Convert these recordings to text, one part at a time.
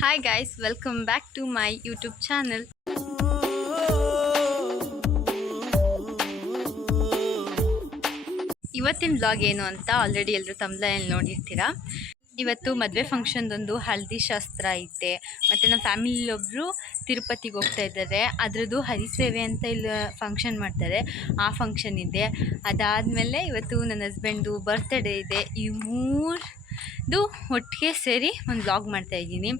Hi guys welcome back to my YouTube channel ಇವತ್ತಿನ blog ಏನು ಅಂತ ಆಲ್ರೆಡಿ ಎಲ್ಲರೂ ತಮ್ಲಲ್ಲಿ ನೋಡಿರ್ತೀರಾ? ಇವತ್ತು ಮದುವೆ ಫಂಕ್ಷನ್ದೊಂದು ಹಳದಿ ಶಾಸ್ತ್ರ ಐತೆ. ಮತ್ತು ನಮ್ಮ ಫ್ಯಾಮಿಲಿ ಒಬ್ಬರು ತಿರುಪತಿಗೆ ಹೋಗ್ತಾ ಇದ್ದಾರೆ. ಅದರದ್ದು ಹರಿಸೇವೆ ಅಂತ ಇಲ್ಲಿ ಫಂಕ್ಷನ್ ಮಾಡ್ತಾರೆ. ಆ ಫಂಕ್ಷನ್ ಇದೆ. ಅದಾದಮೇಲೆ ಇವತ್ತು ನನ್ನ ಹಸ್ಬೆಂಡ್ದು ಬರ್ತ್ಡೇ ಇದೆ. ಈ ಮೂರ್ದು ಒಟ್ಟಿಗೆ ಸೇರಿ ಒಂದು ವ್ಲಾಗ್ ಮಾಡ್ತಾ ಇದ್ದೀನಿ.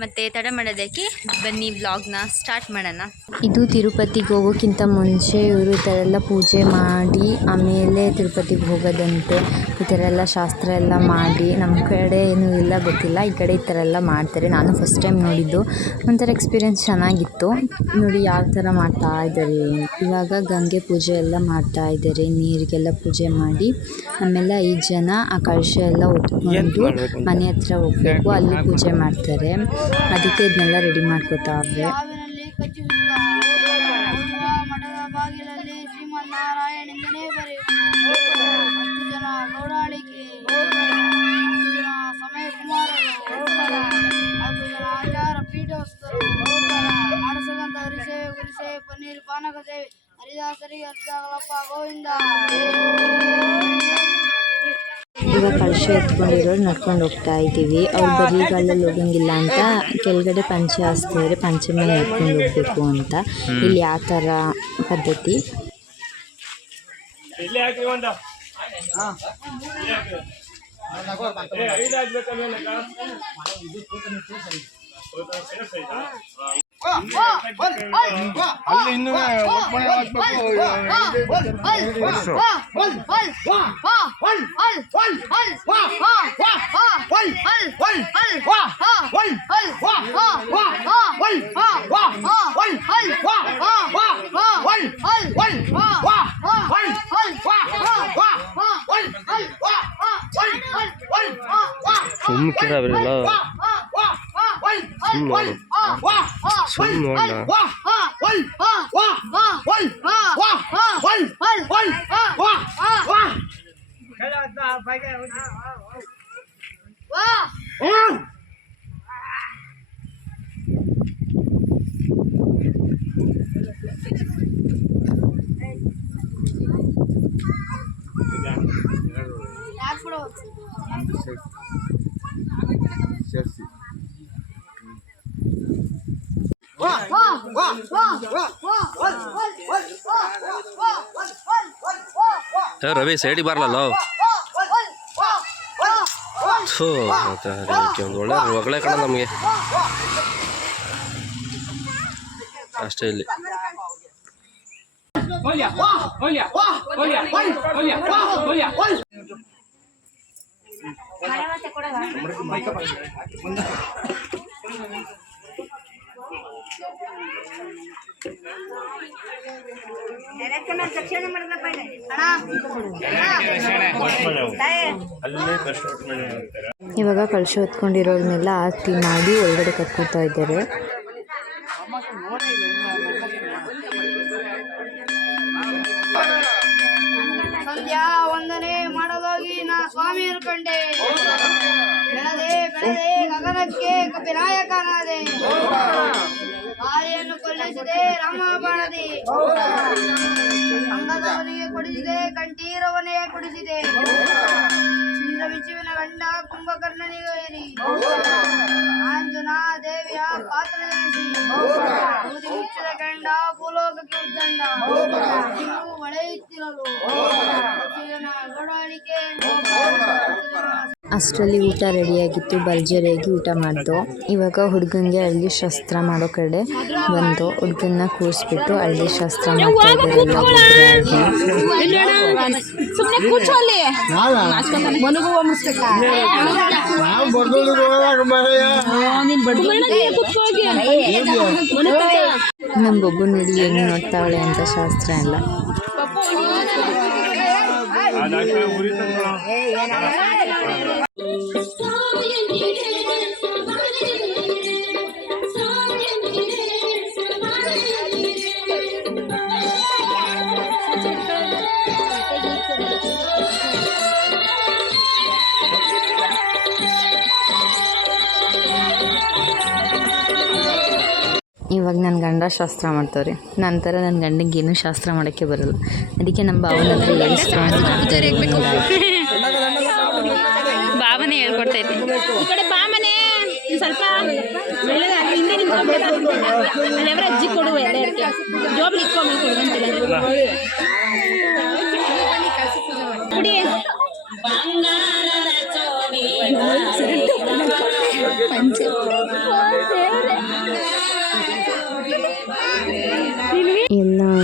ಮತ್ತು ತಡ ಮಾಡೋದಕ್ಕೆ ಬನ್ನಿ ವ್ಲಾಗ್ನ ಸ್ಟಾರ್ಟ್ ಮಾಡೋಣ. ಇದು ತಿರುಪತಿಗೆ ಹೋಗೋಕ್ಕಿಂತ ಮುಂಚೆ ಇವರು ಈ ಥರ ಎಲ್ಲ ಪೂಜೆ ಮಾಡಿ, ಆಮೇಲೆ ತಿರುಪತಿಗೆ ಹೋಗೋದಂತೆ ಈ ಥರ ಎಲ್ಲ ಶಾಸ್ತ್ರ ಎಲ್ಲ ಮಾಡಿ, ನಮ್ಮ ಕಡೆ ಏನೂ ಇಲ್ಲ ಗೊತ್ತಿಲ್ಲ, ಈ ಕಡೆ ಈ ಥರ ಎಲ್ಲ ಮಾಡ್ತಾರೆ. ನಾನು ಫಸ್ಟ್ ಟೈಮ್ ನೋಡಿದ್ದು. ಒಂಥರ ಎಕ್ಸ್ಪೀರಿಯೆನ್ಸ್ ಚೆನ್ನಾಗಿತ್ತು. ನೋಡಿ ಯಾವ ಥರ ಮಾಡ್ತಾ ಇದ್ದಾರೆ. ಇವಾಗ ಗಂಗೆ ಪೂಜೆ ಎಲ್ಲ ಮಾಡ್ತಾ ಇದ್ದಾರೆ. ನೀರಿಗೆಲ್ಲ ಪೂಜೆ ಮಾಡಿ, ಆಮೇಲೆ ಐದು ಜನ ಆ ಕಳಶ ಎಲ್ಲ ಹೊತ್ಕೊಂಡು ಮನೆ ಹತ್ರ ಹೋಗ್ಬೇಕು ಅಲ್ಲಿ ಪೂಜೆ ಮಾಡ್ತಾರೆ. ಅದಕ್ಕೆ ಇದನ್ನೆಲ್ಲ ರೆಡಿ ಮಾಡ್ಕೋತಾವ್ರೆ ಪನ್ನೀರ್ ಪಾನಕ ಸೇವೆ ಹರಿದಾಸರಿ ಅರ್ಚಾಗಲಪ್ಪ ಗೋವಿಂದ. ಇವಾಗ ಕಳಶ ಎತ್ಕೊಂಡಿರೋರು ನಡ್ಕೊಂಡು ಹೋಗ್ತಾ ಇದ್ದೀವಿ. ಅವ್ರು ಬರೀಗಾಲಲ್ಲಿ ಹೋಗಂಗಿಲ್ಲ ಅಂತ ಕೆಳಗಡೆ ಪಂಚೆ ಹಾಸ್ತಿದ್ರೆ ಪಂಚೆ ಮೇಲೆ ನಡ್ಕೊಂಡು ಹೋಗ್ಬೇಕು ಅಂತ. ಇಲ್ಲಿ ಆ ಥರ ಪದ್ಧತಿ. ಇಲ್ಲಿ ಹಾಕಿ ಒಂದ ಏ ಐದು ಹಾಕ್ಬೇಕಲ್ಲ ಅಲ್ಲಿ ಇನ್ನೂ ಒಪ್ಪಣೆ ಹಾಕ್ಬೇಕು ಸುಮ್ಕಿರ ಅವರೆಲ್ಲ ಸುಮ್ ನೋಡು ರವಿ ಸೈಡಿಗೆ ಬರಲಲ್ಲ? ಒಂದು ಒಳ್ಳೆ ಒಗಳೆ ಕಣ ನಮಗೆ. ಅಷ್ಟೇ ಇಲ್ಲಿ. ಇವಾಗ ಕಳಶ ಹೊತ್ಕೊಂಡಿರೋರ್ನೆಲ್ಲ ಆರತಿ ಮಾಡಿ ಒಳಗಡೆ ಕರ್ಕೊತಾ ಇದ್ದಾರೆ. ಸಂಧ್ಯಾ ವಂದನೆ ಮಾಡೋದಾಗಿ ನಾ ಸ್ವಾಮಿ ಕಂಡೆ ಬೆಳದೆ ಬೆಳದೆ ಗಗನಕ್ಕೆ ಕಪಿನಾಯಕನಾದೆ. ಕೊಲ್ಲಿಸಿದೆ, ರಾಮ ಬಾಣದೆ. ಅಂಗದವನಿಗೆ ಕೊಡಿಸಿದೆ ಕಂಠೀರವನೇ ಕೊಡಿಸಿದೆ. ಚಂದ್ರವಿಚುವಿನ ಗಂಡ ಕುಂಭಕರ್ಣನಿಗೆ ಏರಿ. ಆಂಜನಾ ದೇವಿಯ ಪಾತ್ರ ಮುಚ್ಚಿದ ಗಂಡ ಭೂಲೋಕಕ್ಕೆ ಉದ್ದಂಡ. ಹತ್ತು ಜನ ಗೌಡಾಳಿಕೆ ಅಷ್ಟರಲ್ಲಿ ಊಟ ರೆಡಿಯಾಗಿತ್ತು, ಭರ್ಜರಿಯಾಗಿ ಊಟ ಮಾಡ್ದು. ಇವಾಗ ಹುಡುಗನಿಗೆ ಹಳ್ಳಿ ಶಾಸ್ತ್ರ ಮಾಡೋ ಕಡೆ ಬಂದು ಹುಡುಗನ್ನ ಕೂರಿಸ್ಬಿಟ್ಟು ಹಳ್ಳಿ ಶಾಸ್ತ್ರ ಮಾಡ್ತಾ ನಮ್ಮ ಬೊಬ್ಬು ನೋಡಿ ಏನು ನೋಡ್ತಾವಳೆ ಅಂತ ಶಾಸ್ತ್ರ ಎಲ್ಲ. ಇವಾಗ ನನ್ನ ಗಂಡ ಶಾಸ್ತ್ರ ಮಾಡ್ತವ್ರೆ ನಂತರ ನನ್ನ ಗಂಡಂಗೆ ಏನೂ ಶಾಸ್ತ್ರ ಮಾಡೋಕ್ಕೆ ಬರಲ್ಲ ಅದಕ್ಕೆ ನಮ್ಮ ಭಾವನ ಹತ್ರ ಭಾವನೆ ಈ ಕಡೆ ಬಾ ಮನೆ. ಸ್ವಲ್ಪ ಹಿಂದೆ ಅವರ ಅಜ್ಜಿ ಕೊಡು ಎಲ್ಲರಿಗೆ. ಜೋಬ್ಲಿ ಇಟ್ಕೊಂಡ್ಬಿಟ್ಟು ಕೊಡುವಂತಿಲ್ಲ ಕುಡಿ.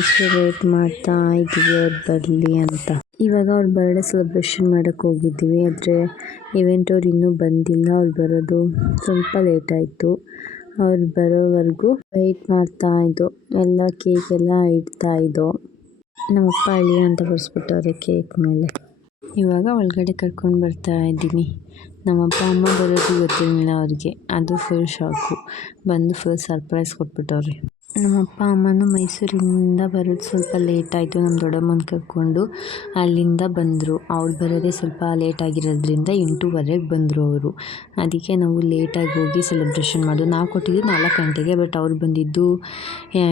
ಆಶೀರ್ವಾದ ಮಾಡ್ತಾ ಇದ್ದೀವಿ ಅವ್ರು ಬರಲಿ ಅಂತ. ಇವಾಗ ಅವ್ರ ಬರ್ಡೇ ಸೆಲೆಬ್ರೇಷನ್ ಮಾಡೋಕ್ಕೆ ಹೋಗಿದ್ದೀವಿ ಆದರೆ ಇವೆಂಟ್ ಅವ್ರು ಇನ್ನೂ ಬಂದಿಲ್ಲ, ಅವ್ರು ಬರೋದು ಸ್ವಲ್ಪ ಲೇಟ್ ಆಯಿತು. ಅವ್ರು ಬರೋವರೆಗೂ ವೆಯ್ಟ್ ಮಾಡ್ತಾ ಇದ್ದು ಎಲ್ಲ ಕೇಕ್ ಎಲ್ಲ ಇಡ್ತಾ ಇದ್ದೋ ನಮ್ಮಪ್ಪ ಅಳಿಯ ಅಂತ ಬರ್ಸ್ಬಿಟ್ಟವ್ರೆ ಕೇಕ್ ಮೇಲೆ. ಇವಾಗ ಒಳಗಡೆ ಕರ್ಕೊಂಡು ಬರ್ತಾ ಇದ್ದೀನಿ. ನಮ್ಮಪ್ಪ ಅಮ್ಮ ಬರೋದು ಗೊತ್ತಿರಲಿಲ್ಲ ಅವ್ರಿಗೆ, ಅದು ಫುಲ್ ಶಾಕು ಬಂದು ಫುಲ್ ಸರ್ಪ್ರೈಸ್ ಕೊಟ್ಬಿಟ್ಟವ್ರೆ. ನಮ್ಮಪ್ಪ, ಅಮ್ಮನೂ ಮೈಸೂರಿಂದ ಬರೋದು ಸ್ವಲ್ಪ ಲೇಟ್ ಆಯಿತು. ನಮ್ಮ ದೊಡ್ಡಮ್ಮನ ಕರ್ಕೊಂಡು ಅಲ್ಲಿಂದ ಬಂದರು. ಅವ್ರು ಬರೋದೇ ಸ್ವಲ್ಪ ಲೇಟ್ ಆಗಿರೋದ್ರಿಂದ ಎಂಟೂವರೆಗೆ ಬಂದರು ಅವರು. ಅದಕ್ಕೆ ನಾವು ಲೇಟಾಗಿ ಹೋಗಿ ಸೆಲೆಬ್ರೇಷನ್ ಮಾಡೋದು. ನಾವು ಕೊಟ್ಟಿದ್ದು ನಾಲ್ಕು ಗಂಟೆಗೆ ಬಟ್ ಅವ್ರು ಬಂದಿದ್ದು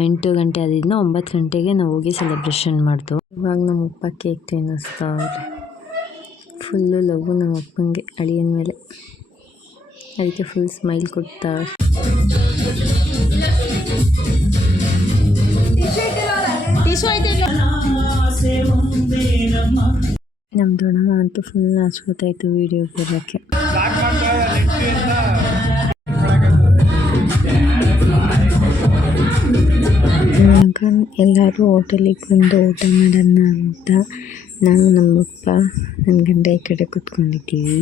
ಎಂಟು ಗಂಟೆ ಆದ್ರಿಂದ ಒಂಬತ್ತು ಗಂಟೆಗೆ ನಾವು ಹೋಗಿ ಸೆಲೆಬ್ರೇಷನ್ ಮಾಡ್ದು ಇವಾಗ ನಮ್ಮಪ್ಪ ಕೇಕ್ ತಿನ್ನಿಸ್ತಾವ್ರೆ ಫುಲ್ಲು ಲಗು ನಮ್ಮ ಅಪ್ಪಂಗೆ, ಅಳಿಯನ ಮೇಲೆ. ಅದಕ್ಕೆ ಫುಲ್ ಸ್ಮೈಲ್ ಕೊಡ್ತಾವ್ರೆ ನಮ್ಮ ದೊಡ್ಡಮ್ಮ ಅಂತೂ ಫುಲ್ ನಾಚ್ಕೋತಾಯಿತ್ತು ವೀಡಿಯೋ ಬರೋಕ್ಕೆ ಇವಾಗ ಎಲ್ಲರೂ ಹೋಟೆಲಿಗೆ ಬಂದು ಊಟ ಮಾಡೋಣ ಅಂತ ನಾನು ನಮ್ಮಪ್ಪ ನನ್ನ ಗಂಡ ಈ ಕಡೆ ಕೂತ್ಕೊಂಡಿದ್ದೀವಿ.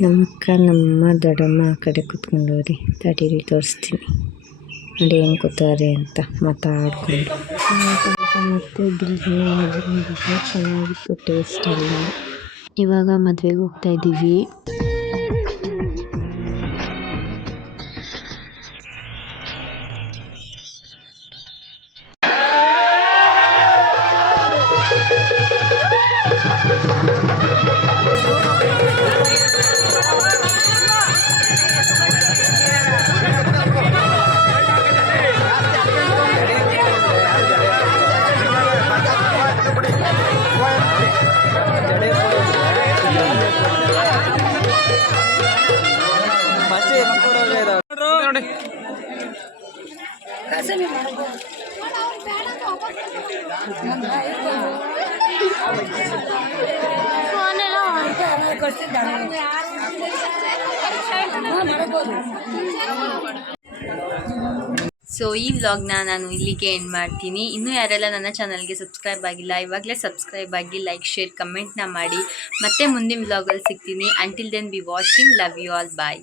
ನಮ್ಮಕ್ಕ, ನಮ್ಮ ದೊಡ್ಡಮ್ಮ ಆ ಕಡೆ ಕೂತ್ಕೊಂಡವ್ರಿ ತಡೀರಿ, ತೋರಿಸ್ತೀನಿ. ನೋಡಿ ಹೆಂಗೆ ಕೂತವ್ರೆ ಅಂತ ಮಾತಾಡ್ಕೊಂಡು. ಮತ್ತು ಬಿರಿಯಾನಿ ಚೆನ್ನಾಗಿತ್ತು ಟೇಸ್ಟ್ ಎಲ್ಲ. ಇವಾಗ ಮದುವೆಗೆ ಹೋಗ್ತಾ ಇದ್ದೀವಿ. ಸೊ ಈ ವ್ಲಾಗ್ನ ನಾನು ಇಲ್ಲಿಗೆ ಎಂಡ್ ಮಾಡ್ತೀನಿ. ಇನ್ನೂ ಯಾರೆಲ್ಲ ನನ್ನ ಚಾನಲ್ಗೆ ಸಬ್ಸ್ಕ್ರೈಬ್ ಆಗಿಲ್ಲ, ಇವಾಗಲೇ ಸಬ್ಸ್ಕ್ರೈಬ್ ಆಗಿ ಲೈಕ್ ಶೇರ್ ಕಮೆಂಟ್ನ ಮಾಡಿ. ಮತ್ತೆ ಮುಂದಿನ ವ್ಲಾಗಲ್ಲಿ ಸಿಗ್ತೀನಿ. Until then be watching love you all bye